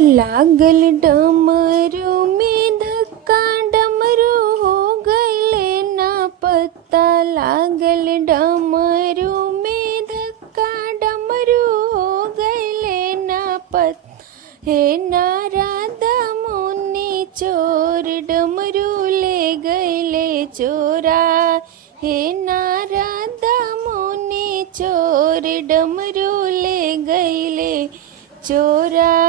लागल डमरू में धक्का, डमरू हो गइले ना पता। लागल डमरू में धक्का, डमरू हो गइले ना पता। हे नारदा मुनि चोर, डमरू ले गइले चोरा। हे नारदा मुनि चोर, डमरू ले गइले चोरा।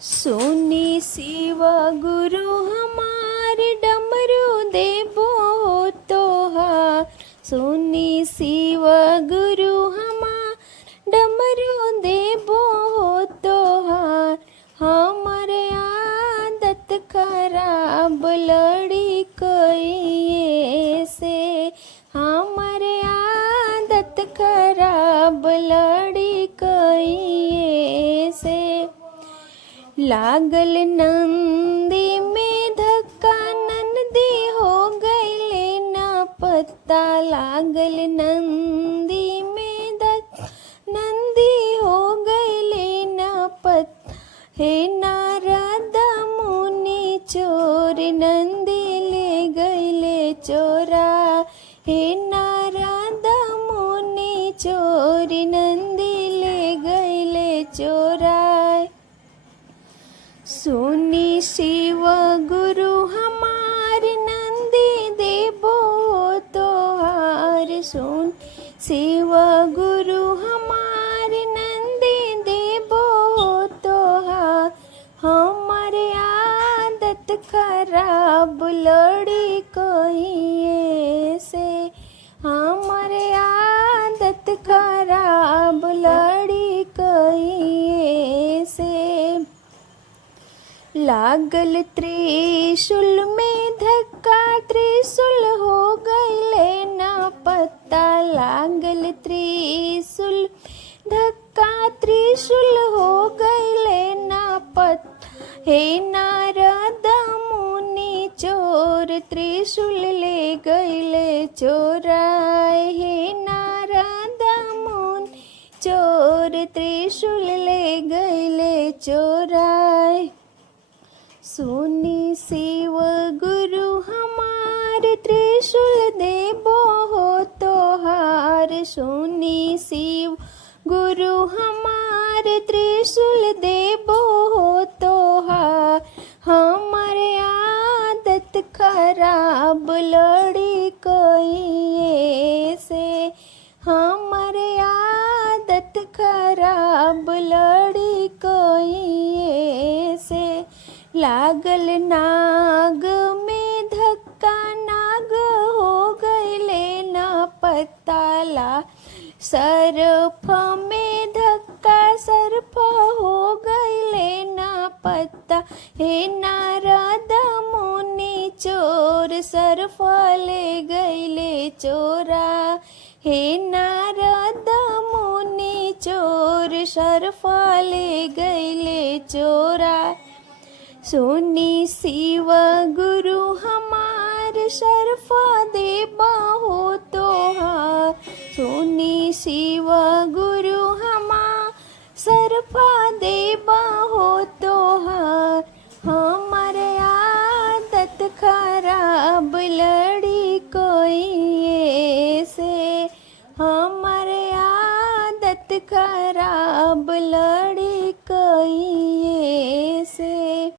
सुनी शिव गुरु हमारे, डमरू देबो तोहार। सुनी शिव गुरु हमार, डमरू देबो तोहार। हमारे आदत खराब लड़ी कइए से। हमारे आदत खराब लड़ी कइए से। लागल नंदी में धक्का, नंदी हो गइले ना पता। लागल नंदी में धक्का, नंदी हो गइले ना पता। हे नारदा मुनि चोर, नंदी ले गइले चोरा। हे नारदा मुनि चोर, नंदी ले गइले चोरा। सुनी शिव गुरु हमार, नंदी देबो तोहार। सुन शिव गुरु हमार, नंदी देबो तोहार। हमारे आदत खराब लड़ी कइए से। हमारे आदत खराब लड़ी कइए से। लागल त्रिशूल में धक्का, त्रिशूल हो गइले ना पता। लागल त्रिशूल धक्का, त्रिशूल हो गइले ना पता। हे नारदा मुनि चोर, त्रिशूल ले गइले चोरा। हे नारदा मुनि चोर, त्रिशूल ले गइले चोरा। सुनी शिव गुरु हमार, त्रिशूल देबो तोहार। सुनी शिव गुरु हमार, त्रिशूल देबो तोहार। हमारे आदत खराब लड़ी कइए से। हमारे आदत खराब लड़ी कइए से। लागल नाग में धक्का, नाग हो गइले ना पता। सर्प में धक्का, सर्प हो गइले ना पता। हे नारदा मुनि चोर, सर्प ले गइले चोरा। हे नारदा मुनि चोर, सर्प ले गइले चोरा। सुनी शिव गुरु हमार, सर्प देबो तोहार। सुनी शिव गुरु हमार,